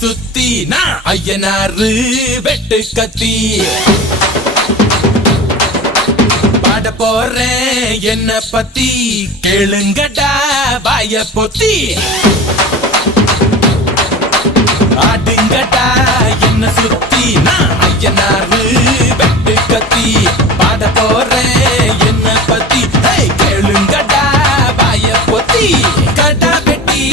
சுத்தி நான் ஐயனாரு வெட்டு கத்தி பாட போறேன் என்ன பத்தி கேளுங்கடா வாய பொத்தி ஆடுங்கடா என்ன சுத்தி நான் ஐயனாரு வெட்டு கத்தி பாட போறேன் என்ன பத்தி கேளுங்கடா வாய பொத்தி கடா வெட்டி